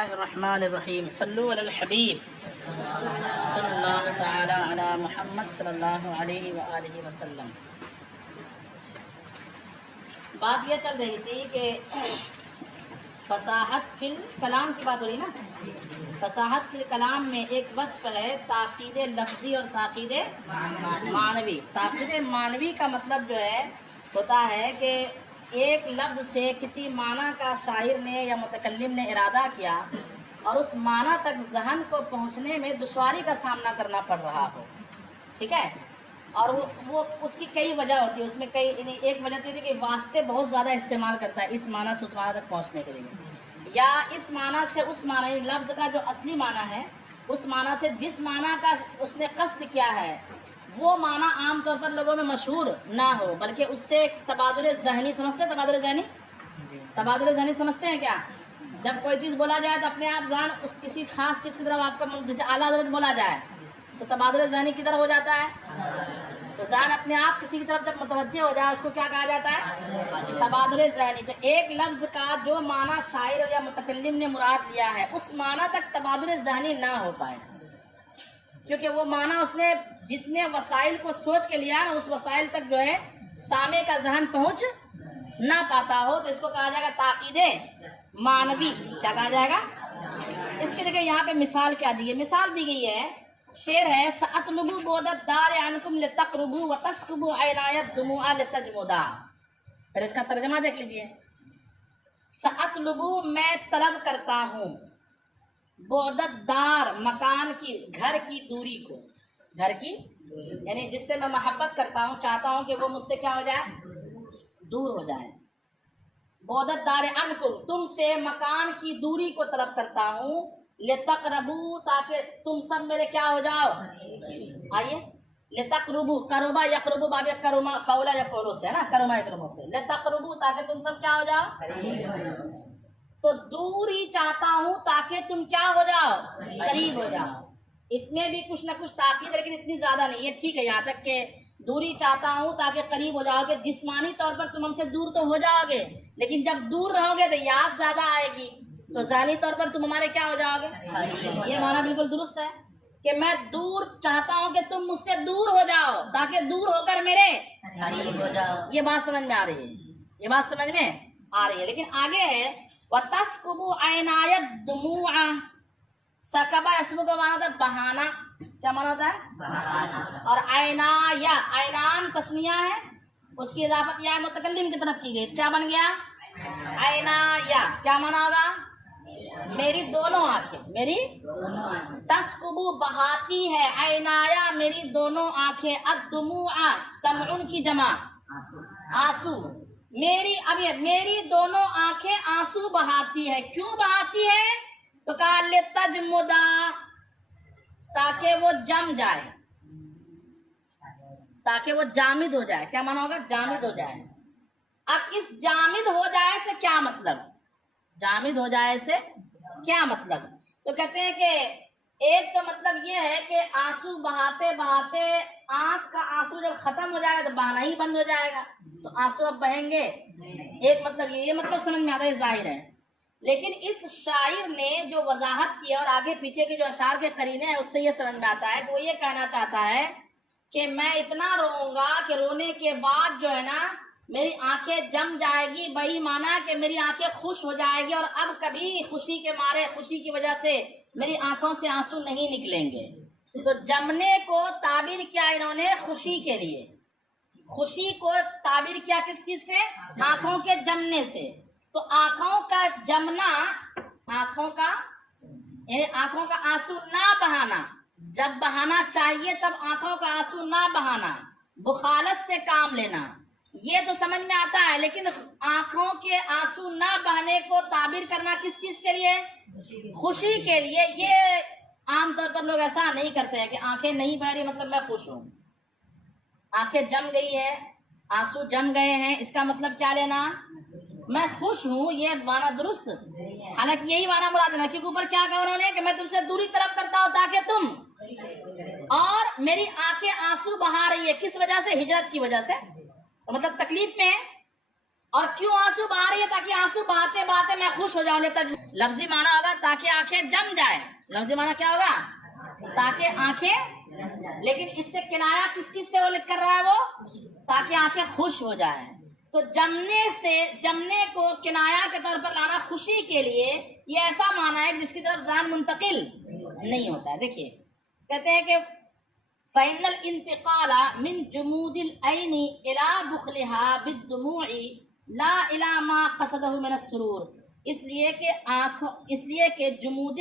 الرحمن الرحیم صلو علی الحبیب صلی اللہ تعالی علی محمد صلی اللہ علیہ وآلہ وسلم۔ بات یہ چل رہی تھی کہ فصاحت فی الکلام کی بات ہو رہی نا۔ فصاحت فی الکلام میں ایک وصف ہے تاکید لفظی اور تاکید معنوی۔ تاکید معنوی کا مطلب جو ہے ہوتا ہے کہ ایک لفظ سے کسی معنی کا شاعر نے یا متکلم نے ارادہ کیا اور اس معنی تک ذہن کو پہنچنے میں دشواری کا سامنا کرنا پڑ رہا ہو، ٹھیک ہے، اور وہ اس کی کئی وجہ ہوتی ہے، اس میں کئی ایک وجہ تو یہ کہ واسطے بہت زیادہ استعمال کرتا ہے اس معنی سے اس معنی تک پہنچنے کے لیے، یا اس معنی سے اس معنی لفظ کا جو اصلی معنی ہے اس معنی سے جس معنی کا اس نے قصد کیا ہے وہ معنی عام طور پر لوگوں میں مشہور نہ ہو، بلکہ اس سے تبادل ذہنی سمجھتے ہیں۔ تبادل ذہنی سمجھتے ہیں کیا؟ جب کوئی چیز بولا جائے تو اپنے آپ ذہن کسی خاص چیز کی طرف آپ کا جسے اعلیٰ حضرت بولا جائے تو تبادل ذہنی کی طرف ہو جاتا ہے، تو ذہن اپنے آپ کسی کی طرف جب متوجہ ہو جائے اس کو کیا کہا جاتا ہے؟ تبادل ذہنی۔ تو ایک لفظ کا جو معنی شاعر یا متکلم نے مراد لیا ہے اس معنی تک تبادل ذہنی نہ ہو پائے، کیونکہ وہ معنی اس نے جتنے وسائل کو سوچ کے لیا نا اس وسائل تک جو ہے سامع کا ذہن پہنچ نہ پاتا ہو، تو اس کو کہا جائے گا تاکید معنوی۔ کیا کہا جائے گا؟ اس کی جگہ یہاں پہ مثال کیا دی ہے؟ مثال دی گئی ہے، شعر ہے سأطلب بعد الدار عنکم لتقربوا وتسکبوا عینای الدموع لتجمدا۔ پھر اس کا ترجمہ دیکھ لیجئے، سأطلب میں طلب کرتا ہوں، بعد الدار مکان کی گھر کی دوری کو، گھر کی یعنی جس سے میں محبت کرتا ہوں چاہتا ہوں کہ وہ مجھ سے کیا ہو جائے؟ دور ہو جائے۔ بعد الدار عنکم تم سے مکان کی دوری کو طلب کرتا ہوں، لتقربوا تاکہ تم سب میرے کیا ہو جاؤ؟ آئیے، لتقربوا قربا یقربوا باب کرما فولا یا فولو سے ہے نا، کرما یقربوا سے، لتقربوا تاکہ تم سب کیا ہو جاؤ؟ تو دور ہی چاہتا ہوں تاکہ تم کیا ہو جاؤ؟ قریب ہو جاؤ۔ اس میں بھی کچھ نہ کچھ تاکید لیکن اتنی زیادہ نہیں ہے، ٹھیک ہے، یہاں تک کہ دوری چاہتا ہوں تاکہ قریب ہو جاؤ گے۔ جسمانی طور پر تم ہم سے دور تو ہو جاؤ گے لیکن جب دور رہو گے تو یاد زیادہ آئے گی، تو ذہنی طور پر تم ہمارے کیا ہو جاؤ گے؟ یہ معنی بالکل درست ہے کہ میں دور چاہتا ہوں کہ تم مجھ سے دور ہو جاؤ تاکہ دور ہو کر میرے قریب ہو جاؤ۔ یہ بات سمجھ میں آ رہی ہے، یہ بات سمجھ میں آ رہی ہے۔ لیکن آگے ہے وَتَسْكُبُ عَيْنَایَ الدُّمُوعَ، سکبہ اسم کا معنی تھا بہانا، کیا معنی ہوتا ہے؟ بہانا۔ اور عینایا، عینان تسنیہ ہے، اس کی اضافت یا متکلم کی طرف کی گئی، کیا بن گیا؟ عینایا۔ کیا معنی ہوگا؟ میری دونوں آنکھیں، میری تسکبو بہاتی ہے، عینایا میری دونوں آنکھیں، الدموع دمع کی جمع آنسو، میری اب یہ میری دونوں آنکھیں آنسو بہاتی ہے۔ کیوں بہاتی ہے؟ تو کہا لتجمدا تاکہ وہ جم جائے، تاکہ وہ جامد ہو جائے۔ کیا معنی ہوگا؟ جامد ہو جائے۔ اب اس جامد ہو جائے سے کیا مطلب؟ جامد ہو جائے سے کیا مطلب؟ تو کہتے ہیں کہ ایک تو مطلب یہ ہے کہ آنسو بہاتے بہاتے آنکھ کا آنسو جب ختم ہو جائے گا تو بہانا ہی بند ہو جائے گا، تو آنسو اب بہیں گے۔ ایک مطلب یہ مطلب سمجھ میں آتا ہے، ظاہر ہے۔ لیکن اس شاعر نے جو وضاحت کی اور آگے پیچھے کے جو اشعار کے قرینے ہیں اس سے یہ سمجھ میں آتا ہے کہ وہ یہ کہنا چاہتا ہے کہ میں اتنا روؤں گا کہ رونے کے بعد جو ہے نا میری آنکھیں جم جائے گی، وہی مانا کہ میری آنکھیں خوش ہو جائے گی اور اب کبھی خوشی کے مارے خوشی کی وجہ سے میری آنکھوں سے آنسو نہیں نکلیں گے۔ تو جمنے کو تعبیر کیا انہوں نے؟ خوشی کے لیے، خوشی کو تعبیر کیا کس چیز سے؟ آنکھوں کے جمنے سے۔ تو آنکھوں کا جمنا، آنکھوں کا یعنی آنکھوں کا آنسو نہ بہانا، جب بہانا چاہیے تب آنکھوں کا آنسو نہ بہانا، بخالت سے کام لینا، یہ تو سمجھ میں آتا ہے۔ لیکن آنکھوں کے آنسو نہ بہنے کو تعبیر کرنا کس چیز کے لیے؟ خوشی کے لیے۔ یہ عام طور پر لوگ ایسا نہیں کرتے ہیں کہ آنکھیں نہیں بہ رہی مطلب میں خوش ہوں، آنکھیں جم گئی ہے، آنسو جم گئے ہیں، اس کا مطلب کیا لینا؟ میں خوش ہوں۔ یہ معنی درست، حالانکہ یہی معنی مراد ہے، کیونکہ اوپر کیا کہا انہوں نے کہ میں تم سے دوری طلب کرتا ہوں تاکہ تم، اور میری آنکھیں آنسو بہا رہی ہے کس وجہ سے؟ ہجرت کی وجہ سے، مطلب تکلیف میں ہے۔ اور کیوں آنسو بہا رہی ہے؟ تاکہ آنسو بہاتے بہاتے میں خوش ہو جاؤں. لفظی معنی ہوگا تاکہ آنکھیں جم جائے. لفظی معنی کیا ہوگا؟ تاکہ آنکھیں. لیکن اس سے کنایا کس چیز سے وہ لکھ کر رہا ہے؟ وہ تاکہ آنکھیں خوش ہو جائیں. تو جمنے کو کنایا کے طور پر لانا خوشی کے لیے، یہ ایسا معنی ہے جس کی طرف ذہن منتقل نہیں ہوتا ہے. دیکھیے کہتے ہیں کہ فَإِنَّ الْإِنْتِقَالَ مِنْ جُمُودِ الْعَيْنِ إِلَى بُخْلِهَا بِالدُّمُوعِ لَا إِلَى مَا قَصَدَهُ مِنَ السُّرُورِ. اس لیے کہ جمود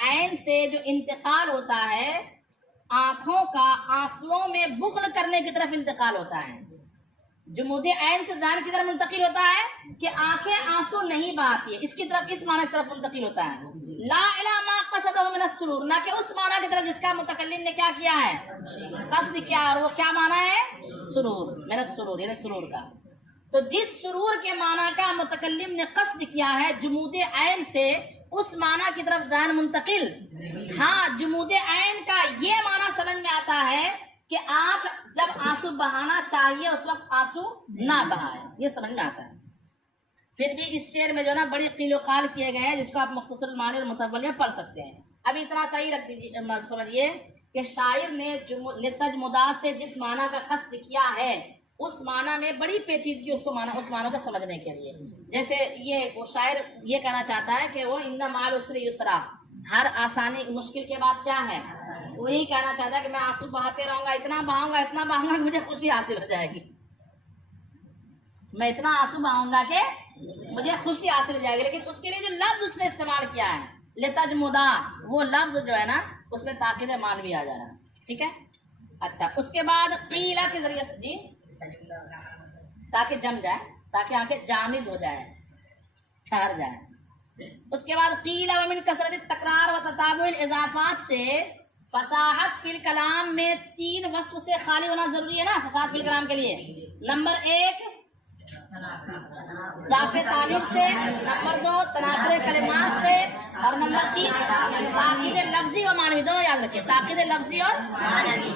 عین سے جو انتقال ہوتا ہے، آنکھوں کا آنسوؤں میں بخل کرنے کی طرف انتقال ہوتا ہے. جمود عین سے ذہن کی طرف منتقل ہوتا ہے کہ آنکھیں آنسو نہیں بہاتی ہے، اس کی طرف، اس معنی کی طرف منتقل ہوتا ہے. لا الى ما قصدہ من السرور، نہ کہ اس معنی کی طرف جس کا متکلم نے کیا کیا ہے، قصد کیا ہے. اور وہ کیا معنی ہے؟ سرور، من السرور، یعنی سرور کا. تو جس سرور کے معنی کا متکلم نے قصد کیا ہے جمود عین سے، اس معنی کی طرف ذہن منتقل. ہاں، جمود عین کا یہ معنی سمجھ میں آتا ہے کہ آنکھ جب آنسو بہانا چاہیے اس وقت آنسو نہ بہائے، یہ سمجھ میں آتا ہے. پھر بھی اس شعر میں جو نا بڑی قیل و قال کیے گئے ہیں، جس کو آپ مختصر المعانی اور مطول میں پڑھ سکتے ہیں. ابھی اتنا صحیح رکھ دیجیے، سمجھیے کہ شاعر نے لتجمدا سے جس معنی کا قصد کیا ہے، اس معنی میں بڑی پیچیدگی اس معنی کو سمجھنے کے لیے. جیسے وہ شاعر یہ کہنا چاہتا ہے کہ وہ ان مع العسر یسرا، ہر آسانی مشکل کے بعد کیا ہے. وہی کہنا چاہتا ہے کہ میں آنسو بہاتے رہوں گا، اتنا بہاؤں گا کہ مجھے خوشی حاصل ہو جائے گی. میں اتنا آنسو بہاؤں گا کہ مجھے خوشی حاصل ہو جائے گی. لیکن اس کے لیے جو لفظ اس نے استعمال کیا ہے لتجمدا، وہ لفظ جو ہے نا اس میں تاکید معنوی آ جا رہا ہے. ٹھیک ہے. اچھا، اس کے بعد قیلا کے ذریعے سے، جی، تاکہ جم جائے، تاکہ آنکھیں جامد ہو جائے، ٹھہر جائے. اس کے بعد قیل ومن کثرت التکرار و تتابع الاضافات سے فصاحت فی الکلام میں 3 وصف سے خالی ہونا ضروری ہے نا فصاحت فی الکلام کے لیے. نمبر 1 اضافہ تعلیف سے، نمبر 2 تنافر کلمات سے، اور نمبر 3 تاکید لفظی و معنوی. دونوں یاد رکھیے، تاکید لفظی اور معنوی.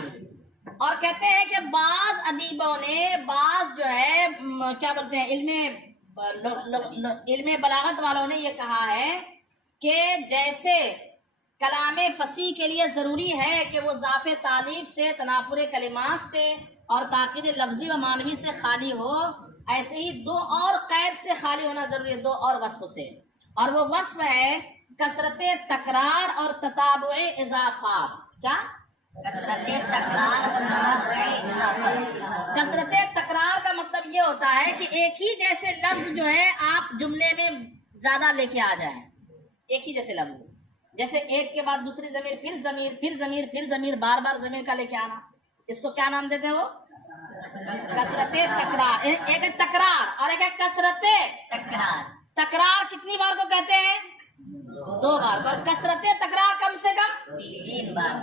اور کہتے ہیں کہ بعض ادیبوں نے، بعض جو ہے کیا بولتے ہیں علم بلاغت والوں نے یہ کہا ہے کہ جیسے کلام فصیح کے لیے ضروری ہے کہ وہ اضافہ تعلیف سے، تنافر کلمات سے اور تاکید لفظی و معنوی سے خالی ہو، ایسے ہی 2 اور قید سے خالی ہونا ضروری ہے، 2 اور وصف سے. اور وہ وصف ہے کثرت تکرار اور تتابع اضافات. کیا؟ کثرت تکرار کا مطلب یہ ہوتا ہے کہ ایک ہی جیسے لفظ جو ہے آپ جملے میں زیادہ لے کے آ جائیں. ایک ہی جیسے لفظ، جیسے ایک کے بعد دوسری ضمیر، پھر ضمیر، پھر ضمیر، پھر ضمیر، بار بار ضمیر کا لے کے آنا، اس کو کیا نام دیتے ہیں؟ وہ کثرت تکرار. ایک ہے تکرار اور ایک ہے کثرت تکرار. تکرار کتنی بار کو کہتے ہیں؟ 2 بار. اور کثرت تکرار کم سے کم 3 بار.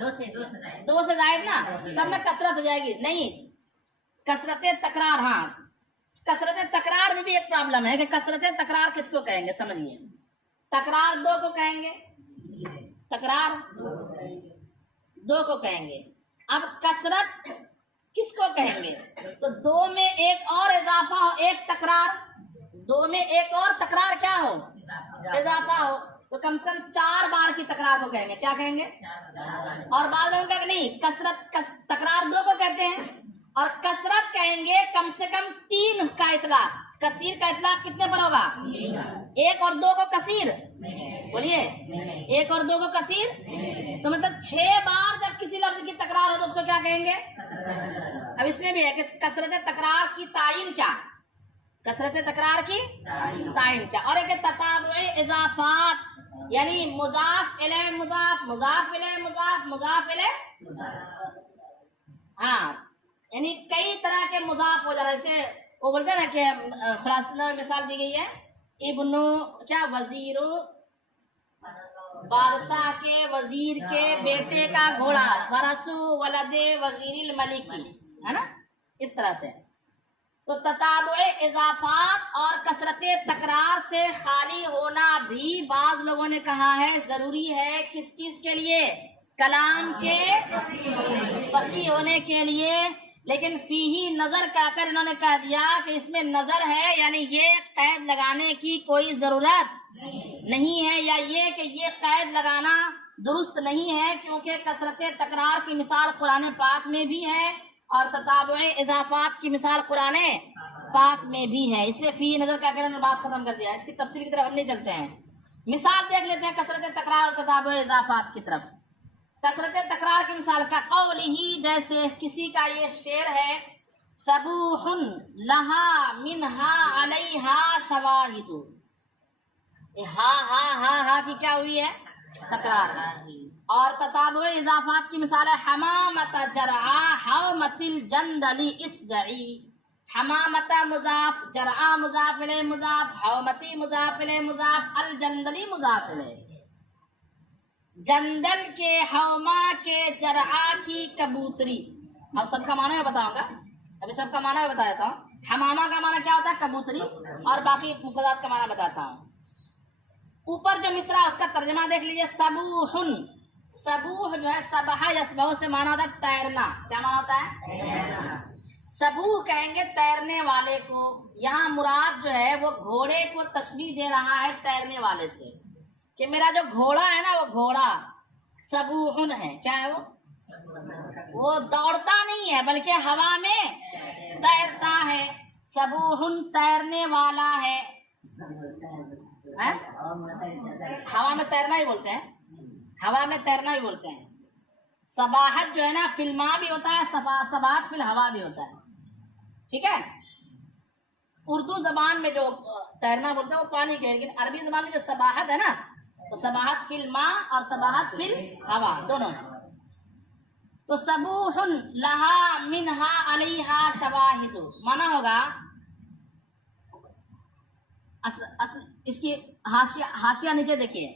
2 سے زائد نا، تب نہ کثرت ہو جائے گی. نہیں، کثرت تکرار. ہاں، کثرت تکرار میں بھی ایک پرابلم ہے کہ کثرت تکرار کس کو کہیں گے؟ سمجھیے، تکرار 2 کو کہیں گے، تکرار 2 کو کہیں گے. اب کثرت کس کو کہیں گے؟ تو 2 میں ایک اور اضافہ ہو، ایک تکرار، 2 میں ایک اور تکرار کیا ہو؟ اضافہ ہو. تو کم سے کم 4 بار کی تکرار کو کہیں گے. کیا کہیں گے؟ اور بعض لوگوں کا نہیں، کثرت تکرار 2 کو کہتے ہیں، اور کثرت کہیں گے کم سے کم 3 کا اطلاق. کثیر کا اطلاق کتنے پر ہوگا؟ 1 اور 2 کو کثیر، بولیے 1 اور 2 کو کثیر. تو مطلب 6 بار جب کسی لفظ کی تکرار ہو تو اس کو کیا کہیں گے؟ اب اس میں بھی ہے کہ کثرت تکرار کی تعین کیا، کثرت تکرار کی تعین کیا. اور ایک تتابع اضافات، یعنی مضاف الیہ مضاف، مضاف الیہ مضاف، مضاف الیہ، ہاں، یعنی کئی طرح کے مضاف ہو جانا. جیسے وہ بولتے ہیں نا کہ خلاصہ مثال دی گئی ہے، ابنو کیا وزیر، بادشاہ کے وزیر کے بیٹے کا گھوڑا، فرسو ولد وزیر الملک، ہے نا، اس طرح سے. تو تتابع اضافات اور کثرت تکرار سے خالی ہونا بھی بعض لوگوں نے کہا ہے ضروری ہے. کس چیز کے لیے؟ کلام کے فصیح ہونے کے لیے. لیکن فیہی نظر کہہ کر انہوں نے کہہ دیا کہ اس میں نظر ہے، یعنی یہ قید لگانے کی کوئی ضرورت نہیں ہے، یا یہ کہ یہ قید لگانا درست نہیں ہے، کیونکہ کثرت تکرار کی مثال قرآن پاک میں بھی ہے اور تتابع اضافات کی مثال قرآن پاک میں بھی ہے، اس لیے فی نظر کہہ کر انہوں نے بات ختم کر دیا۔ اس کی تفسیر کی طرف ہم نہیں چلتے ہیں، مثال دیکھ لیتے ہیں کثرت تکرار اور تتابع اضافات کی طرف۔ کثرت تکرار کی مثال کا قولہ، جیسے کسی کا یہ شعر ہے، صبوح لہا منہا علیہا شواہد، ہا کی کیا ہوئی ہے؟ تکرار۔ اور تتابع اضافات کی مثال ہے حمامت جرعا حومت الجندل اسجعی، حمامت مضاف، جرعا مضاف الیہ مضاف، حومتی مضاف الیہ مضاف، الجندلی مضاف الیہ۔ جندل کے، حوما کے، جرعا کی کبوتری۔ اب سب کا معنی میں بتاؤں گا، ابھی سب کا معنی میں بتا دیتا ہوں۔ حمامہ کا معنی کیا ہوتا ہے؟ کبوتری، اور باقی مفردات کا معنی بتاتا ہوں۔ اوپر جو مصرع اس کا ترجمہ دیکھ لیجئے، صبوح، صبوح جو ہے صبح یصبح سے معنی ہوتا ہے تیرنا۔ کیا معنی ہوتا ہے؟ صبوح کہیں گے تیرنے والے کو، یہاں مراد جو ہے وہ گھوڑے کو تشبیہ دے رہا ہے تیرنے والے سے، کہ میرا جو گھوڑا ہے نا وہ گھوڑا صبوح ہے۔ کیا ہے وہ دوڑتا نہیں ہے بلکہ ہوا میں تیرتا ہے۔ صبوح تیرنے والا ہے، ہوا میں تیرنا ہی بولتے ہیں، ہوا میں تیرنا بھی بولتے ہیں۔ صباحت جو ہے نا فی الماء بھی ہوتا ہے، صباحت فی الہوا بھی ہوتا ہے، ٹھیک ہے؟ اردو زبان میں جو تیرنا بولتے ہیں وہ پانی کے، لیکن عربی زبان میں جو صباحت ہے نا وہ صباحت فی الماء اور صباحت فی الہوا دونوں ہیں۔ تو صبوح لہا منہا علیہا شواہد مانا ہوگا، اصل اس کی حاشیہ نیچے دیکھیے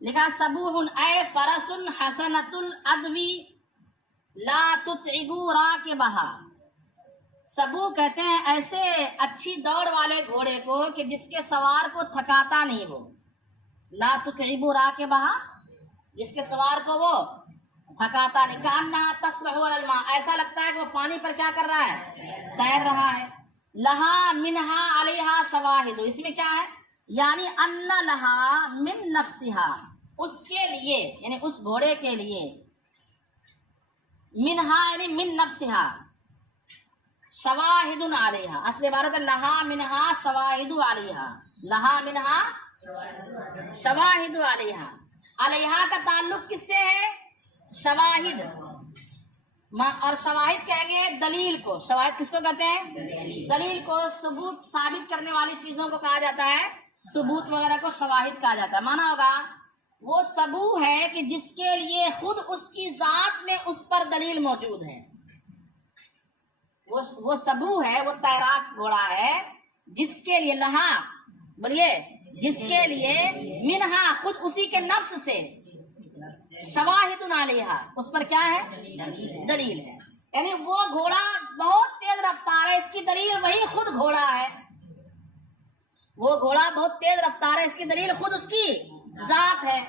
لکھا، صبوح اے فرس حسنۃ الادوی لا تتعب راکبہا۔ صبوح کہتے ہیں ایسے اچھی دوڑ والے گھوڑے کو کہ جس کے سوار کو تھکاتا نہیں وہ، لا تتعب راکبہا، جس کے سوار کو وہ تھکاتا نہیں، کأنہا تسبح علی الماء، ایسا لگتا ہے کہ وہ پانی پر کیا کر رہا ہے؟ تیر رہا ہے۔ لہا منہا علیہا شواہد، اس میں کیا ہے؟ یعنی ان لہا من نفسہا، اس کے لیے یعنی اس گھوڑے کے لیے، منہا یعنی من نفسہا، شواہد علیہا، اصل عبارت لہا منہا شواہد علیہا، لہا منہا شواہد علیہا۔ علیہا کا تعلق کس سے ہے؟ شواہد، اور شواہد کہیں گے دلیل کو۔ شواہد کس کو کہتے ہیں؟ دلیل کو، ثبوت ثابت کرنے والی چیزوں کو کہا جاتا ہے، ثبوت وغیرہ کو شواہد کہا جاتا ہے۔ مانا ہوگا وہ صبوح ہے کہ جس کے لیے خود اس کی ذات میں اس پر دلیل موجود ہے، وہ صبوح ہے، وہ تیراک گھوڑا ہے جس کے لیے لہا، بولیے، جس کے لیے منہا خود اسی کے نفس سے، شواہد علیہا اس پر کیا ہے؟ دلیل ہے، یعنی وہ گھوڑا بہت تیز رفتار ہے، اس کی دلیل وہی خود گھوڑا ہے، وہ گھوڑا بہت تیز رفتار ہے، اس کی دلیل خود اس کی ذات ہے،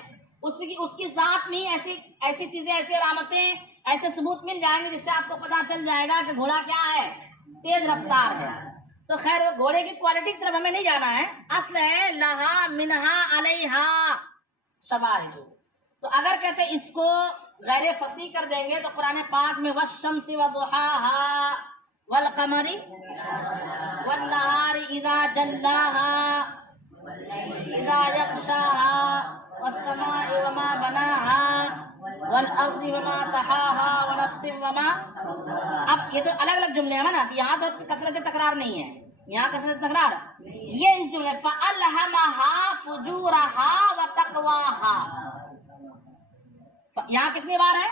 اس کی ذات میں ایسی چیزیں، ایسی علامتیں، ایسے ثبوت مل جائیں گے جس سے آپ کو پتا چل جائے گا کہ گھوڑا کیا ہے؟ تیز رفتار ہے۔ تو خیر وہ گھوڑے کی کوالٹی کی طرف ہمیں نہیں جانا ہے، اصل ہے لہا منہا علیہا شواہد۔ تو اگر کہتے اس کو غیر فصیح کر دیں گے تو قرآن پاک میں والشمس وضحاہا والقمر والنہار اذا جلاہا اذا یغشاہا والسماء وما بناہا والارض وما طحاہا ونفس وما، اب یہ تو الگ الگ جملے ہیں نا، یہاں تو کثرت تکرار نہیں ہے، یہاں کثرت تکرار یہ اس جملے فَأَلْهَمَهَا فُجُورَهَا وَتَقْوَاهَا، یہاں کتنی بار ہے؟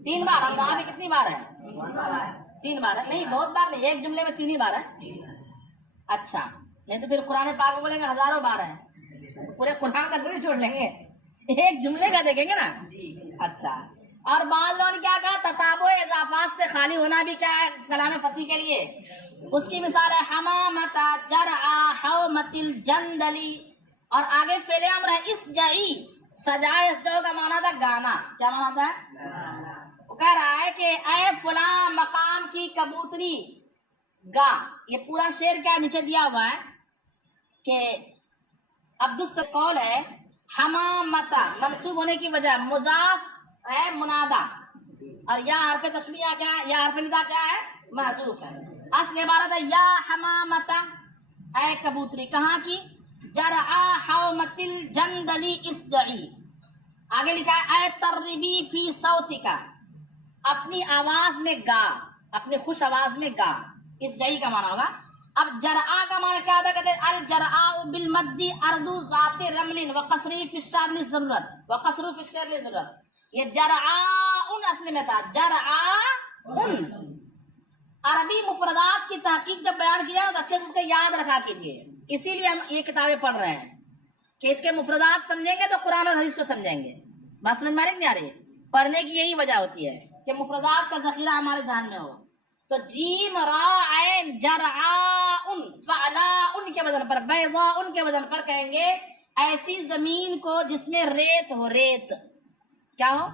3 بار، اور وہاں بھی کتنی بار ہے؟ 3 بار ہے، نہیں بہت بار نہیں، ایک جملے میں 3 ہی بار ہے۔ اچھا، نہیں تو پھر قرآن پاک میں بولیں گے ہزاروں بار ہے، پورے قرآن کا تھوڑی چھوڑ لیں گے، ایک جملے کا دیکھیں گے نا۔ اچھا، اور بعض لوگوں نے کیا کہا؟ تتابع اضافات سے خالی ہونا بھی کیا ہے کلام فصیح کے لیے؟ اس کی مثال ہے حمامت جرعا حومت الجندلی، اور آگے فعل امر ہے اسجعی، سجائے، اسجعو کا معنی تھا گانا، کیا معنی تھا؟ وہ کہہ رہا ہے کہ اے فلاں مقام کی کبوتری گا. یہ پورا شعر کیا نیچے دیا ہوا ہے کہ عبد سے قول ہے حمامتا منصوب ہونے کی وجہ مضاف ہے منادا اور یا حرف تشبیہ کیا ہے, یا حرف ندا کیا ہے, محذوف ہے. اصل عبارت ہے یا حمامتا اے کبوتری کہاں کی, جرعا حومت الجندلی اسدعی. آگے لکھا ہے اے تربی فی صوتکا اپنی آواز میں گا, اپنے خوش آواز میں گا. اسدعی کا معنی ہوگا. اب جرعا کا معنی کیا ہوتا ہے, کہتے ہیں الجرعاء بالمدی اردو ذات رمل وقصری فی الشعر للضرورت وقصر فی الشعر للضرورت. یہ جرعاء اصل میں تھا جرعاء. عربی مفردات کی تحقیق جب بیان کیا تو اچھے سے اس کو یاد رکھا کیجیے. اسی لیے ہم یہ کتابیں پڑھ رہے ہیں کہ اس کے مفردات سمجھیں گے تو قرآن اور حدیث کو سمجھیں گے. بات سمجھ میں نہیں آ رہی؟ پڑھنے کی یہی وجہ ہوتی ہے کہ مفردات کا ذخیرہ ہمارے ذہن میں ہو. تو جیم را عین جرعاء فعلاء کے بدن پر بیضاء کے بدن پر کہیں گے ایسی زمین کو جس میں ریت ہو. ریت کیا ہو,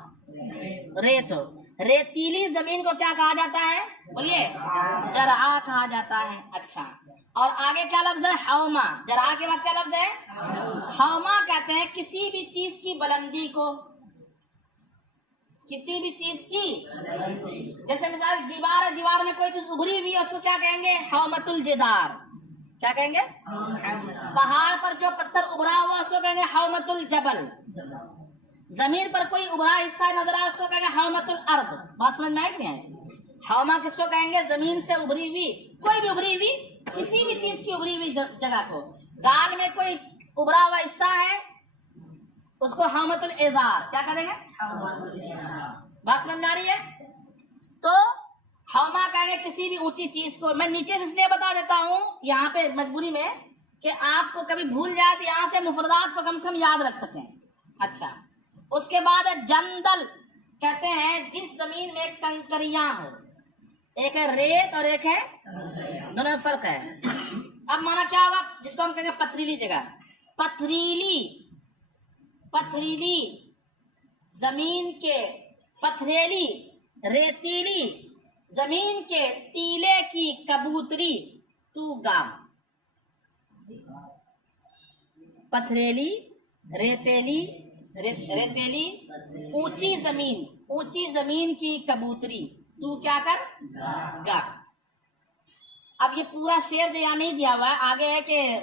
ریت ہو. ریتیلی زمین کو کیا کہا جاتا ہے, بولیے, جرعا کہا جاتا ہے. اچھا, اور آگے کیا لفظ ہے, حوما. جرعا کے بعد کیا لفظ ہے, حوما. کہتے ہیں کسی بھی چیز کی بلندی کو, کسی بھی چیز کی, جیسے مثال دیوار ہے, دیوار میں کوئی چیز ابھری ہوئی ہے اس کو کیا کہیں گے, حومت الجدار. کیا کہیں گے, پہاڑ پر جو پتھر ابھرا ہوا اس کو کہیں گے حومت الجبل. زمین پر کوئی ابھرا حصہ نظر آئے اس کو کہیں گے حومت الارض. بات سمجھ میں آئی کہ نہیں آئی؟ حوما کس کو کہیں گے, زمین سے ابھری ہوئی, کوئی بھی ابھری ہوئی, کسی بھی چیز کی ابھری ہوئی جگہ کو. گال میں کوئی ابھرا ہوا حصہ ہے اس کو حومت الازار کیا کریں گے, بات سمجھ میں آ رہی ہے؟ تو حوما کہیں گے کسی بھی اونچی چیز کو. میں نیچے سے اس لیے بتا دیتا ہوں یہاں پہ مجبوری میں کہ آپ کو کبھی بھول جائے تو یہاں سے مفردات کو کم سے کم یاد رکھ سکیں. اچھا, اس کے بعد جندل کہتے ہیں جس زمین میں کنکریاں ہو. ایک ہے ریت اور ایک ہے, دونوں میں فرق ہے. اب مانا کیا ہوگا, جس کو ہم کہیں گے پتھریلی جگہ. پتھریلی, پتھریلی زمین کے, پتھریلی ریتیلی زمین کے ٹیلے کی کبوتری تو گا. پتھریلی ریتیلی, ریتیلی اونچی زمین, اونچی زمین کی کبوتری تو کیا کر, گا. اب یہ پورا شعر جو یہاں نہیں دیا ہوا ہے, آگے ہے کہ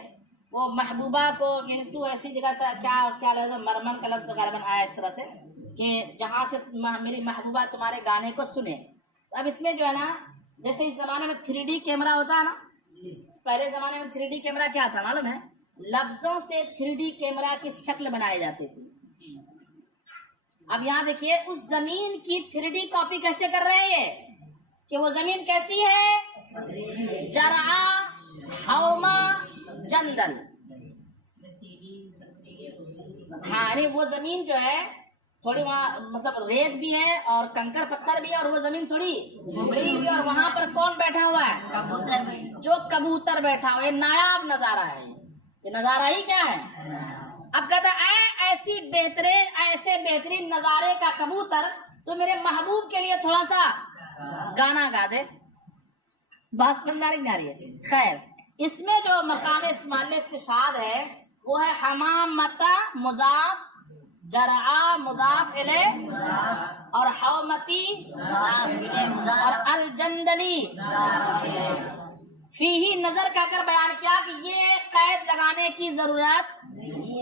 وہ محبوبہ کو, یعنی تو ایسی جگہ سے کیا لفظ, مرمن کا لفظ غالباً آیا اس طرح سے کہ جہاں سے میری محبوبہ تمہارے گانے کو سنے. اب اس میں جو ہے نا, جیسے اس زمانے میں 3D کیمرہ ہوتا ہے نا, پہلے زمانے میں 3D کیمرہ کیا تھا معلوم ہے, لفظوں سے 3D کیمرہ کی شکل بنائی جاتی تھی. اب یہاں دیکھیے اس زمین کی 3D کاپی کیسے کر رہے ہیں یہ, کہ وہ زمین کیسی ہے, جرعا حوما جندل. ہاں, یعنی وہ زمین جو ہے تھوڑی وہاں مطلب ریت بھی ہے اور کنکر پتھر بھی ہے, اور وہ زمین تھوڑی ابھری ہوئی ہے, اور وہاں پر کون بیٹھا ہوا ہے, کبوتر, جو کبوتر بیٹھا ہوا. یہ نایاب نظارہ ہے, یہ نظارہ ہی کیا ہے. اب کہتا ہے ایسی بہترین, ایسے بہترین نظارے کا کبوتر تو میرے محبوب کے لیے تھوڑا سا گانا گا دے. بات سمجھ نہیں آ رہی ہے. خیر, اس میں جو مقام استعمال استشہاد ہے وہ ہے حمامتا مضاف, جرعا مضاف الیہ, اور حومتی اور الجندلی فیہی نظر کہہ کر بیان کیا کہ یہ قید لگانے کی ضرورت,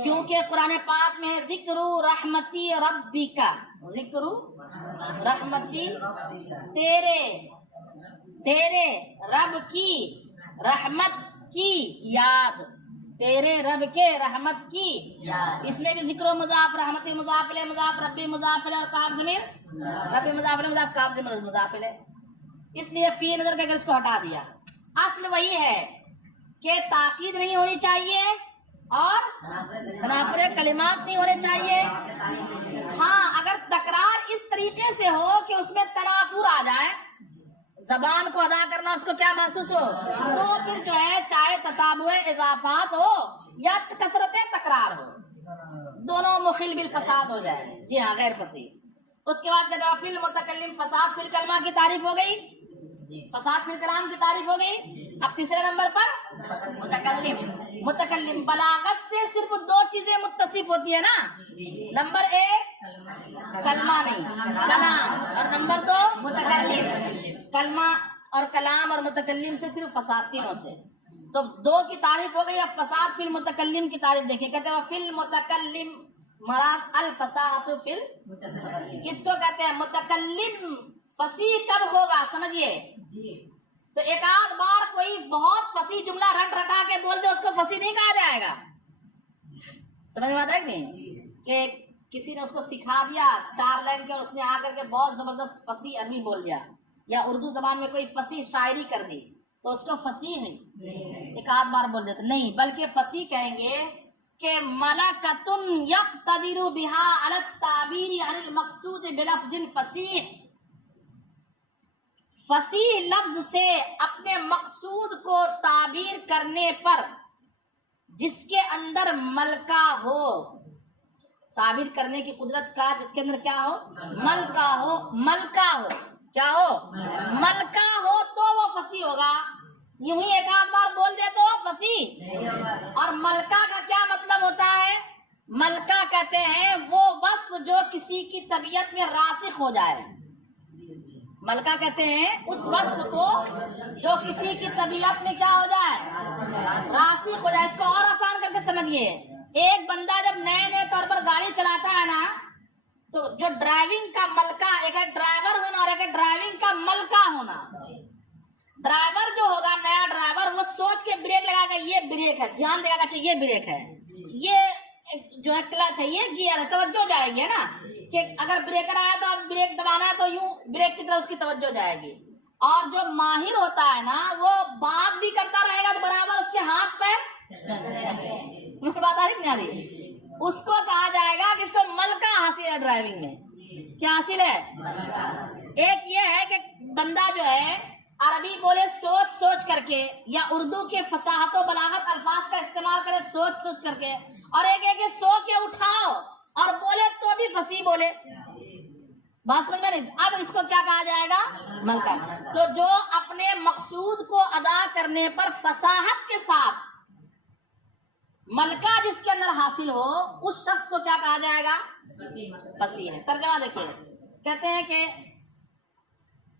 کیونکہ قرآن پاک میں ذکر رحمتی ربی کا, ذکر رحمتی تیرے رب کی رحمت کی یاد, تیرے رب کے رحمت کی یاد. اس میں بھی ذکر و مضاف, رحمتی مضاف الیہ, مضاف ربی مضاف الیہ, اور کاف ضمیر ربی مضاف الیہ, مضاف کاف ضمیر مضاف الیہ. اس لیے فی نظر کہہ کر اس کو ہٹا دیا. اصل وہی ہے کہ تاکید نہیں ہونی چاہیے اور تنافر کلمات نہیں ہونے چاہیے. ہاں, اگر تکرار اس طریقے سے ہو کہ اس میں تنافر آ جائے, زبان کو ادا کرنا اس کو کیا محسوس ہو, تو پھر جو ہے چاہے تتابع اضافات ہو یا کثرت تکرار ہو, دونوں مخل بالفساد ہو جائے. جی ہاں, غیر فصیح. اس کے بعد کہتے ہیں فی المتکلم فساد فی الکلمہ کی تعریف ہو گئی، فساد فی الکلام کی تعریف ہو گئی۔ اب تیسرے نمبر پر متکلم بلاغت سے صرف دو چیزیں متصف ہوتی ہے نا، نمبر ایک کلمہ نہیں کلام، اور نمبر دو متکلم۔ کلمہ اور کلام اور متکلم سے صرف فساد، تینوں سے تو دو کی تعریف ہو گئی۔ اب فساد فی المتکلم کی تعریف دیکھیں، کہتے ہیں فی المتکلم مراد الفصاحت فی کس کو کہتے ہیں؟ متکلم فصیح کب ہوگا سمجھیے، تو ایک آدھ بار کوئی بہت فصیح جملہ رٹ رٹا کے بول دے اس کو فصیح نہیں کہا جائے گا، سمجھ میں آتا ہے کہ نہیں؟ کہ کسی نے اس کو سکھا دیا 4 لائن کے، اس نے آ کر کے بہت زبردست فصیح عربی بول دیا، یا اردو زبان میں کوئی فصیح شاعری کر دی تو اس کو فصیح نہیں، ایک آدھ بار بول دیتے نہیں، بلکہ فصیح کہیں گے کہ ملکۃ یقتدر بها علی التعبیر عن المقصود بلفظ فصیح، فصیح لفظ سے اپنے مقصود کو تعبیر کرنے پر جس کے اندر ملکہ ہو، تعبیر کرنے کی قدرت کا جس کے اندر کیا ہو؟ ملکہ ہو، ملکہ ہو، کیا ہو؟ ملکہ ہو تو وہ فصیح ہوگا، یوں ہی ایک آدھ بار بول دے تو فصیح۔ اور ملکہ کا کیا مطلب ہوتا ہے؟ ملکہ کہتے ہیں وہ وصف جو کسی کی طبیعت میں راسخ ہو جائے، ملکہ کہتے ہیں اس وصف کو جو کسی کی طبیعت میں کیا ہو جائے؟ راسخ ہو جائے۔ اس کو اور آسان کر کے سمجھیے، ایک بندہ جب نئے نئے طور پر گاڑی چلاتا ہے نا، تو جو ڈرائیونگ کا ملکہ، ایک ہے ڈرائیور ہونا اور ایک ہے ڈرائیونگ کا ملکہ ہونا۔ ڈرائیور جو ہوگا، نیا ڈرائیور، وہ سوچ کے بریک لگا گا، یہ بریک ہے، دھیان دے گا کہ یہ بریک ہے، یہ جو ہے کلچ ہے، یہ گیئر ہے، توجہ جائے گی نا کہ اگر بریکر آیا تو اب بریک دبانا ہے تو یوں بریک کی طرف اس کی توجہ جائے گی۔ اور جو ماہر ہوتا ہے نا، وہ بات بھی کرتا رہے گا تو برابر اس کے ہاتھ پیر بات آ رہی نہیں، اس کو کہا جائے گا کہ اس کو ملکہ حاصل ہے ڈرائیونگ میں۔ کیا حاصل ہے؟ ایک یہ ہے کہ بندہ جو ہے عربی بولے سوچ سوچ کر کے، یا اردو کے فصاحت و بلاغت الفاظ کا استعمال کرے سوچ سوچ کر کے، اور ایک ہے کہ سو کے اٹھاؤ اور بولے تو بھی فصیح بولے، بات سمجھ میں نہیں؟ اب اس کو کیا کہا جائے گا؟ ملکہ۔ تو جو اپنے مقصود کو ادا کرنے پر فصاحت کے ساتھ ملکہ جس کے اندر حاصل ہو، اس شخص کو کیا کہا جائے گا؟ فصیح ہے۔ ترجمہ دیکھیں، کہتے ہیں کہ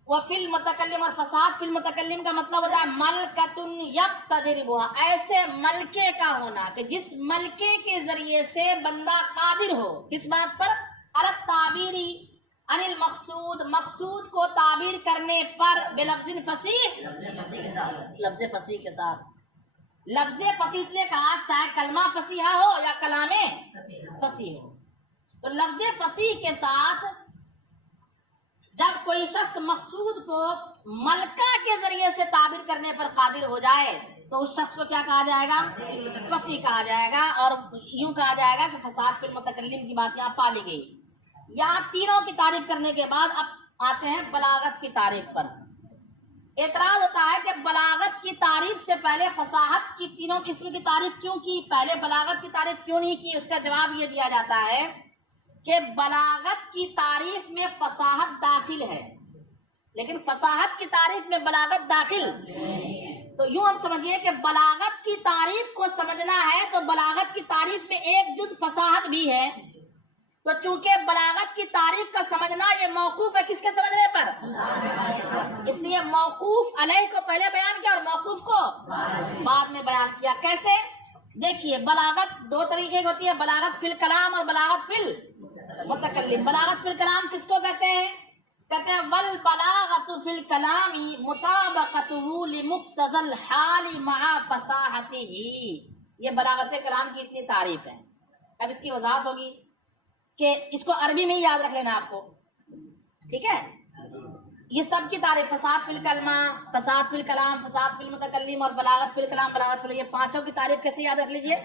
وفی المتکلم، اور فساد فی المتکلم کا مطلب ہوتا ہے ملکۃ یقتدر بها، ایسے ملکے کا ہونا کہ جس ملکے کے ذریعے سے بندہ قادر ہو کس بات پر؟ علی التعبیر عن المقصود، مقصود کو تعبیر کرنے پر بلفظ فصیح، لفظ فصیح کے ساتھ۔ لفظ فصیح اس لیے کہا چاہے کلمہ فصیحہ ہو یا کلام فصیح ہو، تو لفظ فصیح کے ساتھ جب کوئی شخص مقصود کو ملکہ کے ذریعے سے تعبیر کرنے پر قادر ہو جائے تو اس شخص کو کیا کہا جائے گا؟ فصیح کہا جائے گا۔ اور یوں کہا جائے گا کہ فساد فی المتکلم کی بات یہاں پا لی گئی۔ یہاں تینوں کی تعریف کرنے کے بعد اب آتے ہیں بلاغت کی تعریف پر۔ اعتراض ہوتا ہے کہ بلاغت کی تعریف سے پہلے فصاحت کی تینوں قسم کی تعریف کیوں کی، پہلے بلاغت کی تعریف کیوں نہیں کی؟ اس کا جواب یہ دیا جاتا ہے کہ بلاغت کی تعریف میں فصاحت داخل ہے، لیکن فصاحت کی تعریف میں بلاغت داخل، تو یوں ہم سمجھیے کہ بلاغت کی تعریف کو سمجھنا ہے تو بلاغت کی تعریف میں ایک جز فصاحت بھی ہے، تو چونکہ بلاغت کی تعریف کا سمجھنا یہ موقوف ہے کس کے سمجھنے پر، اس لیے موقوف علیہ کو پہلے بیان کیا اور موقوف کو بعد میں بیان کیا۔ کیسے؟ دیکھیے، بلاغت دو طریقے کی ہوتی ہے، بلاغت فی الکلام اور بلاغت فی المتکلم۔ بلاغت فی الکلام کس کو کہتے ہیں؟ کہتے ہیں والبلاغت فی الکلام مطابقتہ لمقتضی الحال مع فصاحتہ، یہ بلاغت کلام کی اتنی تعریف ہے۔ اب اس کی وضاحت ہوگی کہ اس کو عربی میں ہی یاد رکھ لینا آپ کو، ٹھیک ہے؟ یہ سب کی تعریف، فساد فی الکلمہ، فساد فی الکلام، فساد فی المتکلم اور بلاغت فی الکلام، بلاغت فی، یہ پانچوں کی تعریف کیسے یاد رکھ لیجئے؟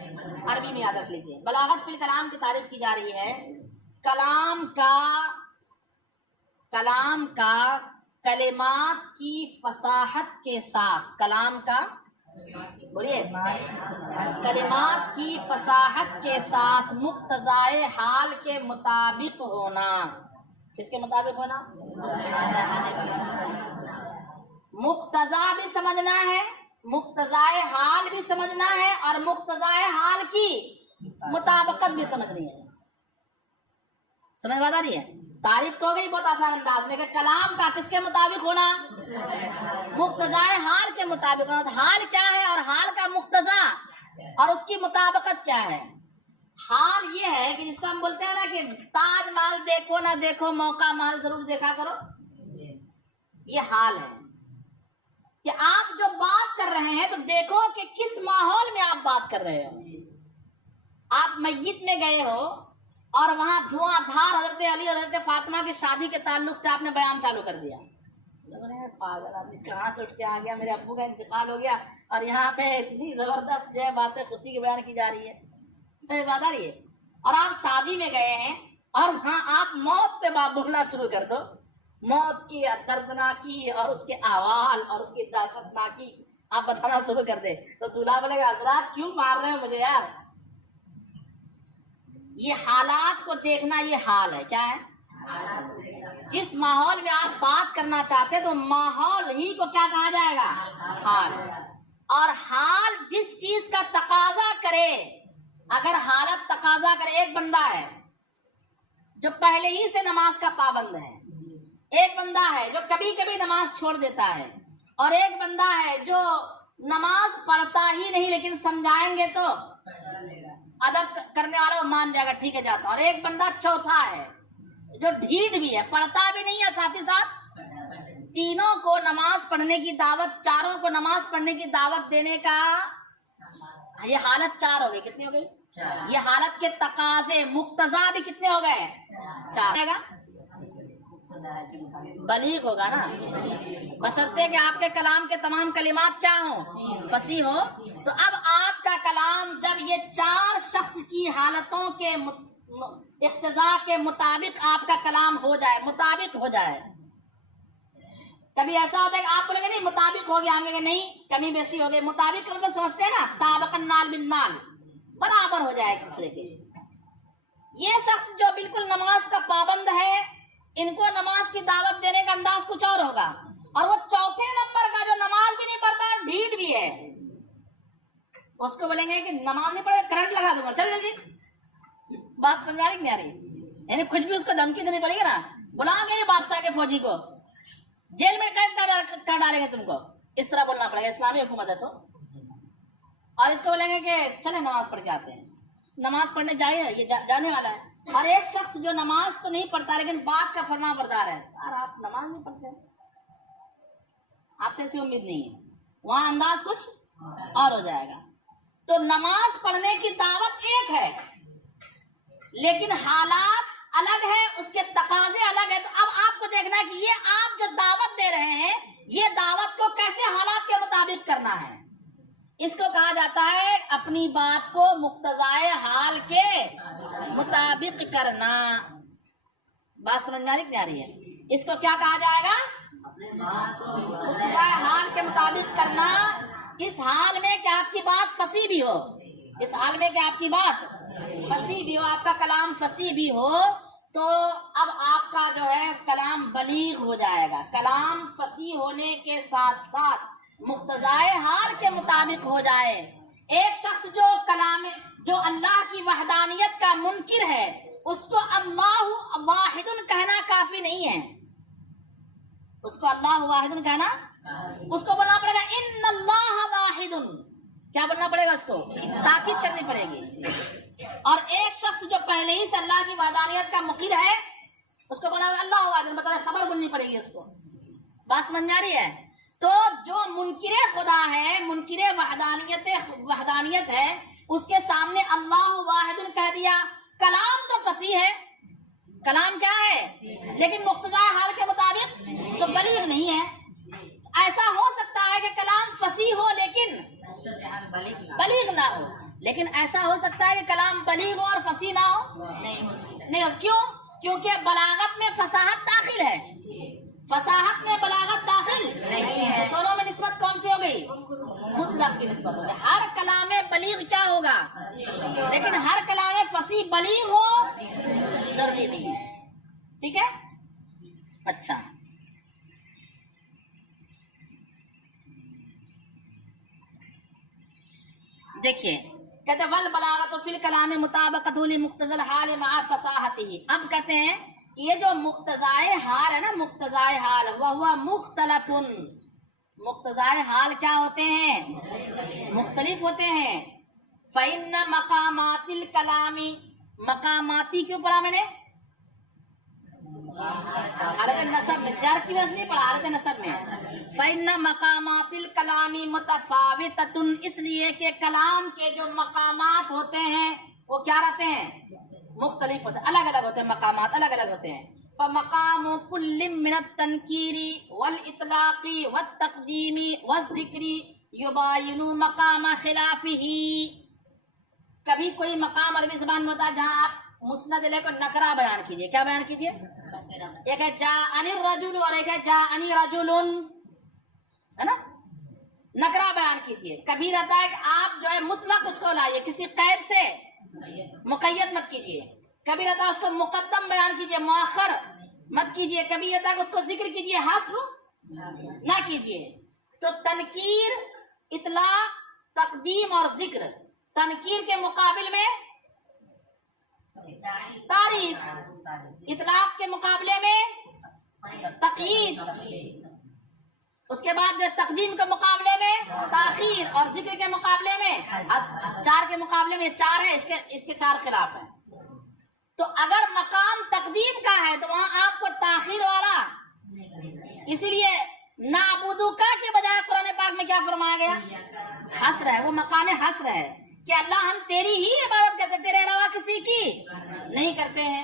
عربی میں یاد رکھ لیجئے۔ بلاغت فی الکلام کی تعریف کی جا رہی ہے کلام کا کلمات کی فصاحت کے ساتھ، کلام کا بولیے کلمات کی فصاحت کے ساتھ مقتضائے حال کے مطابق ہونا، کس کے مطابق ہونا؟ مقتضا بھی سمجھنا ہے، مقتضائے حال بھی سمجھنا ہے، اور مقتضائے حال کی مطابقت بھی سمجھنی ہے. سمجھ بات آ رہی ہے؟ تعریف تو ہو گئی بہت آسان انداز میں کہ کلام کا کس کے مطابق ہونا؟ مقتضائے حال کے مطابق ہونا. حال کیا ہے اور حال کا مقتضا اور اس کی مطابقت کیا ہے؟ حال یہ ہے کہ جس کو ہم بولتے ہیں نا کہ تاج محل دیکھو نہ دیکھو موقع محل ضرور دیکھا کرو. یہ حال ہے کہ آپ جو بات کر رہے ہیں تو دیکھو کہ کس ماحول میں آپ بات کر رہے ہو. آپ میت میں گئے ہو اور وہاں دھواں دھار حضرت علی اور حضرت فاطمہ کی شادی کے تعلق سے آپ نے بیان چالو کر دیا. پاگل آدمی کہاں سے اٹھ کے آ گیا، میرے ابو کا انتقال ہو گیا اور یہاں پہ اتنی زبردست جو ہے باتیں خوشی کی بیان کی جا رہی ہے. صحیح بات آ رہی ہے؟ اور آپ شادی میں گئے ہیں اور ہاں آپ موت پہ بات بولنا شروع کر دو، موت کی دردناکی اور اس کے احوال اور اس کی دہشتناکی آپ بتانا شروع کر دے تو دولہا بولے گا حضرات کیوں مار رہے ہیں مجھے یار. یہ حالات کو دیکھنا یہ حال ہے. کیا ہے؟ جس ماحول میں آپ بات کرنا چاہتے تو ماحول ہی کو کیا کہا جائے گا؟ حال. اور حال جس چیز کا تقاضا کرے، اگر حالت تقاضا کرے، ایک بندہ ہے جو پہلے ہی سے نماز کا پابند ہے، ایک بندہ ہے جو کبھی کبھی نماز چھوڑ دیتا ہے، اور ایک بندہ ہے جو نماز پڑھتا ہی نہیں لیکن سمجھائیں گے تو ادب کرنے والا وہ مان جائے گا ٹھیک ہے جاتا. اور ایک بندہ چوتھا ہے جو ڈھیٹ بھی ہے، پڑھتا بھی نہیں ہے ساتھ ہی ساتھ. تینوں کو نماز پڑھنے کی دعوت، چاروں کو نماز پڑھنے کی دعوت دینے کا یہ حالت 4 ہو گئی. کتنی ہو گئی؟ یہ حالت کے تقاضے مقتضا بھی کتنے ہو گئے؟ 4. بلیغ ہوگا نا، بشرطے کہ آپ کے کلام کے تمام کلمات کیا ہوں؟ فصیح ہو. تو اب آپ کا کلام جب یہ 4 شخص کی حالتوں کے اقتضاء کے مطابق آپ کا کلام ہو جائے، مطابق ہو جائے. کبھی ایسا ہوتا ہے کہ آپ بولیں گے نہیں مطابق ہو گیا، ہم کہیں گے نہیں کمی بیشی ہو گئی. مطابق مطلب سمجھتے ہیں نا، طابق النال بالنال، برابر ہو جائے ایک دوسرے کے. یہ شخص جو بالکل نماز کا پابند ہے، ان کو نماز کی دعوت دینے کا انداز کچھ اور ہوگا. اور وہ چوتھے نمبر کا جو نماز بھی نہیں پڑھتا اور ڈھیٹ بھی ہے، اس کو بولیں گے کہ نماز نہیں پڑھے کرنٹ لگا دوں گا، چل جلدی. بات سمجھ آ رہی نہیں آ رہی؟ یعنی کچھ بھی اس کو دھمکی دینی پڑے گی نا. بلائیں گے بادشاہ کے فوجی کو، جیل میں قید کر ڈالیں گے تم کو. اس طرح بولنا پڑے گا، اسلامی حکومت ہے تو. اور اس کو بولیں گے کہ چلے نماز پڑھ کے آتے ہیں. نماز پڑھنے جائے، یہ جانے والا ہے. اور ایک شخص جو نماز تو نہیں پڑھتا لیکن بات کا فرما بردار ہے، یار آپ نماز نہیں پڑھتے، آپ سے ایسی امید نہیں ہے. وہاں انداز کچھ اور ہو جائے گا. تو نماز پڑھنے کی دعوت ایک ہے لیکن حالات الگ ہے، اس کے تقاضے الگ ہے. تو اب آپ کو دیکھنا ہے کہ یہ آپ جو دعوت دے رہے ہیں، یہ دعوت کو کیسے حالات کے مطابق کرنا ہے. اس کو کہا جاتا ہے اپنی بات کو مقتضائے حال کے مطابق کرنا. بات سمجھ میں نہیں آ رہی ہے؟ اس کو کیا کہا جائے گا؟ مقتضائے حال کے مطابق کرنا. اس حال میں کہ آپ کی بات فصیح بھی ہو، اس حال میں کہ آپ کی بات فصیح بھی ہو، آپ کا کلام فصیح بھی ہو، تو اب آپ کا جو ہے کلام بلیغ ہو جائے گا. کلام فصیح ہونے کے ساتھ ساتھ مقتضائے حال کے مطابق ہو جائے. ایک شخص جو اللہ کی وحدانیت کا منکر ہے، اس کو اللہ واحد کہنا کافی نہیں ہے. اس کو اللہ واحد کہنا، اس کو بولنا پڑے گا ان اللہ واحد. کیا بولنا پڑے گا؟ اس کو تاکید کرنی پڑے گی. اور ایک شخص جو پہلے ہی سے اللہ کی وحدانیت کا منکر ہے، اس کو بولنا اللہ واحد، مطلب خبر بولنی پڑے گی اس کو. بات سمجھ آ رہی ہے؟ تو جو منکر خدا ہے، منکر وحدانیت ہے، اس کے سامنے اللہ واحد کہہ دیا. کلام تو فصیح ہے، کلام کیا ہے لیکن مقتضائے حال کے مطابق تو بلیغ نہیں ہے. ایسا ہو سکتا ہے کہ کلام فصیح ہو لیکن بلیغ نہ ہو، لیکن ایسا ہو سکتا ہے کہ کلام بلیغ ہو اور فصیح نہ ہو؟ نہیں ہو. کیوں؟ کیونکہ بلاغت میں فصاحت داخل ہے، فصاحت میں بلاغت داخل نہیں ہے. دونوں میں نسبت کون سی ہو گئی؟ مطلق کی نسبت ہو گئی. ہر کلام بلیغ کیا ہوگا؟ لیکن ہر کلام فصیح بلیغ ہو ضروری نہیں ہے. ٹھیک ہے؟ اچھا دیکھیے، کہتے ہیں ول بلاغت فی الکلام مطابقۃ لمقتضى الحال مع فصاحتہ. اب کہتے ہیں کہ یہ جو مقتضائے حال ہے نا، مقتضائے حال وہ مختلف. مقتضائے حال کیا ہوتے ہیں؟ مختلف ہوتے ہیں. فإن مقامات الکلام، مقاماتی کیوں پڑھا میں نے؟ حالت نصب میں، جر کی وجہ سے نہیں پڑھا، حالت نصب میں. فإن مقامات الکلام متفاوتۃ، اس لیے کہ کلام کے جو مقامات ہوتے ہیں وہ کیا رہتے ہیں؟ مختلف ہوتے ہیں، الگ الگ ہوتے ہیں، مقامات الگ الگ ہوتے ہیں. فمقام كل من التنکیر والاطلاق والتقدیم والذکر یباین مقام خلافہ. کبھی کوئی مقام عربی زبان میں ہوتا ہے جہاں آپ مسند لے کو نکرہ بیان کیجئے. کیا بیان کیجئے؟ ایک ہے جاءنی الرجل اور ایک ہے جاءنی رجل، ہے نا، نکرہ بیان کیجئے. کبھی رہتا ہے کہ آپ جو ہے مطلق اس کو لائیے، کسی قید سے مقید مت کیجئے. کبھی رہتا ہے اس کو مقدم بیان کیجئے، مؤخر مت کیجئے. کبھی رہتا ہے کہ اس کو ذکر کیجئے، حذف نہ کیجئے. تو تنکیر، اطلاق، تقدیم اور ذکر. تنکیر کے مقابل میں تعریف، اطلاق کے مقابلے میں تقیید، اس کے بعد جو تقدیم کے مقابلے میں تاخیر اور ذکر کے مقابلے میں چار کے مقابلے میں چار ہے، اس کے چار خلاف ہیں. تو اگر مقام تقدیم کا ہے تو وہاں آپ کو تاخیر والا، اسی لیے نعبدو کا کے بجائے قرآن پاک میں کیا فرمایا گیا؟ حصر ہے، وہ مقام حصر ہے کہ اللہ ہم تیری ہی عبادت کرتے، تیرے علاوہ کسی کی نہیں کرتے ہیں.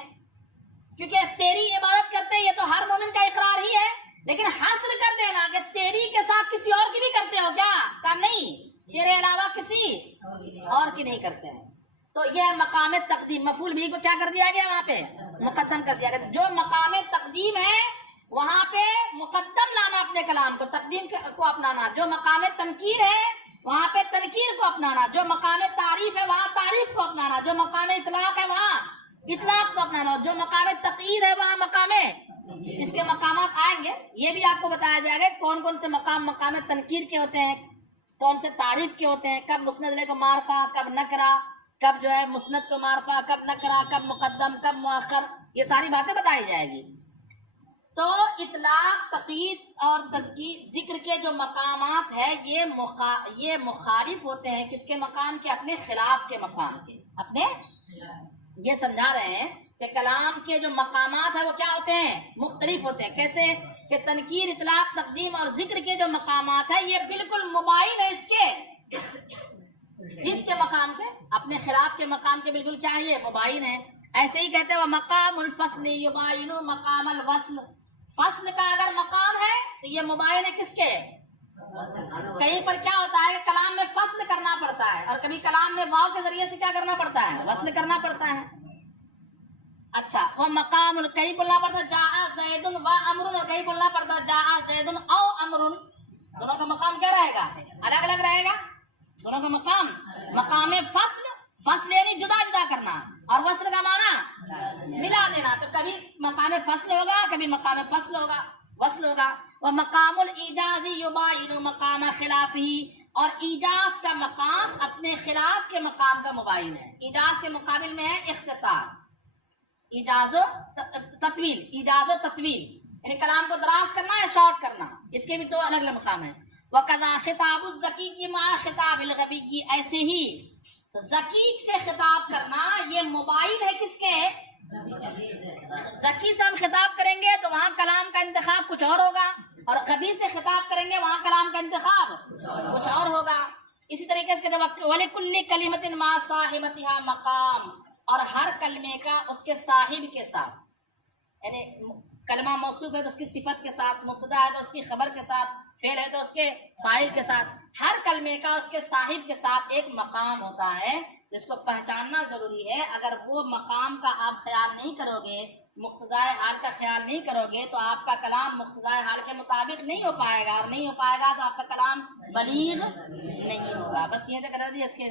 کیونکہ تیری عبادت کرتے یہ تو ہر مومن کا اقرار ہی ہے، لیکن حصر کر دینا کہ تیری کے ساتھ کسی اور کی بھی کرتے ہو کیا؟ کہ نہیں، تیرے علاوہ کسی اور کی نہیں کرتے ہیں. تو یہ مقام تقدیم، مفعول بھی کو کیا کر دیا گیا؟ وہاں پہ مقدم کر دیا گیا. جو مقام تقدیم ہے وہاں پہ مقدم لانا اپنے کلام کو، تقدیم کو اپنانا. جو مقام تنکیر ہے وہاں پہ تنکیر کو اپنانا. جو مقام تعریف ہے وہاں تعریف کو اپنانا. جو مقام اطلاق ہے وہاں اطلاق کو اپنانا. جو مقام تقیید ہے وہاں مقام، اس کے مقامات آئیں گے. یہ بھی آپ کو بتایا جائے گا کون کون سے مقام مقام تنکیر کے ہوتے ہیں، کون سے تعریف کے ہوتے ہیں، کب مسند کو معرفہ، کب نکرہ، کب جو ہے مسند کو معرفہ، کب نکرہ، کب مقدم، کب مؤخر. یہ ساری باتیں بتائی جائے گی. تو اطلاق، تقیید اور تذکیر، ذکر کے جو مقامات ہیں یہ مخالف ہوتے ہیں کس کے مقام کے؟ اپنے خلاف کے مقام کے. اپنے یہ سمجھا رہے ہیں کہ کلام کے جو مقامات ہیں وہ کیا ہوتے ہیں؟ مختلف ہوتے ہیں. کیسے کہ تنکیر، اطلاق، تقدیم اور ذکر کے جو مقامات ہیں یہ بالکل مباین ہے اس کے ضد کے مقام کے، اپنے خلاف کے مقام کے بالکل کیا ہے؟ یہ مباین ہے. ایسے ہی کہتے ہیں وہ مقام الفصل یباین مقام الوصل. فصل کا اگر مقام ہے تو یہ مباین ہے کس کے؟ کہیں پر کیا ہوتا ہے کہ کلام میں فصل کرنا پڑتا ہے، اور کبھی کلام میں واو کے ذریعے سے کیا کرنا پڑتا ہے؟ وصل کرنا پڑتا ہے. اچھا، وہ مقام، کہیں بولنا پڑتا جاء زید و امر، اور کہیں بولنا پڑتا جاء زید او امر. دونوں کا مقام کیا رہے گا؟ الگ الگ رہے گا. دونوں کا مقام، مقام فصل، فصل یعنی جدا جدا کرنا، اور وصل کا معنی ملا دینا. تو کبھی مقام فصل ہوگا، کبھی مقام فصل ہوگا، وصل ہوگا. وہ مقام الایجاز یباین مقام خلافہ، اور ایجاز کا مقام اپنے خلاف کے مقام کا مباین ہے. ایجاز کے مقابل میں ہے اختصار، ایجاز و تطویل. ایجاز و تطویل یعنی کلام کو دراز کرنا یا شارٹ کرنا، اس کے بھی دو الگ الگ مقام ہیں. وَقَذَا خطاب الزَّقِیقِ مع خطاب الغبی، ایسے ہی زقیق سے خطاب کرنا یہ مباین ہے کس کے؟ زکی سے ہم خطاب کریں گے تو وہاں کلام کا انتخاب کچھ اور ہوگا، اور غبی سے خطاب کریں گے وہاں کلام کا انتخاب کچھ اور ہوگا. اسی طریقے سے وَلِكُلِّ كَلِمَةٍ مَعَ صَاحِبَتِهَا مقام، اور ہر کلمے کا اس کے صاحب کے ساتھ، یعنی کلمہ موصوف ہے تو اس کی صفت کے ساتھ، مبتدا ہے تو اس کی خبر کے ساتھ، فعل ہے تو اس کے فاعل کے ساتھ، ہر کلمے کا اس کے صاحب کے ساتھ ایک مقام ہوتا ہے جس کو پہچاننا ضروری ہے. اگر وہ مقام کا آپ خیال نہیں کرو گے، مقتضائے حال کا خیال نہیں کرو گے تو آپ کا کلام مقتضائے حال کے مطابق نہیں ہو پائے گا، اور نہیں ہو پائے گا تو آپ کا کلام بلیغ نہیں ہوگا. بس یہ تک کر دیا اس کے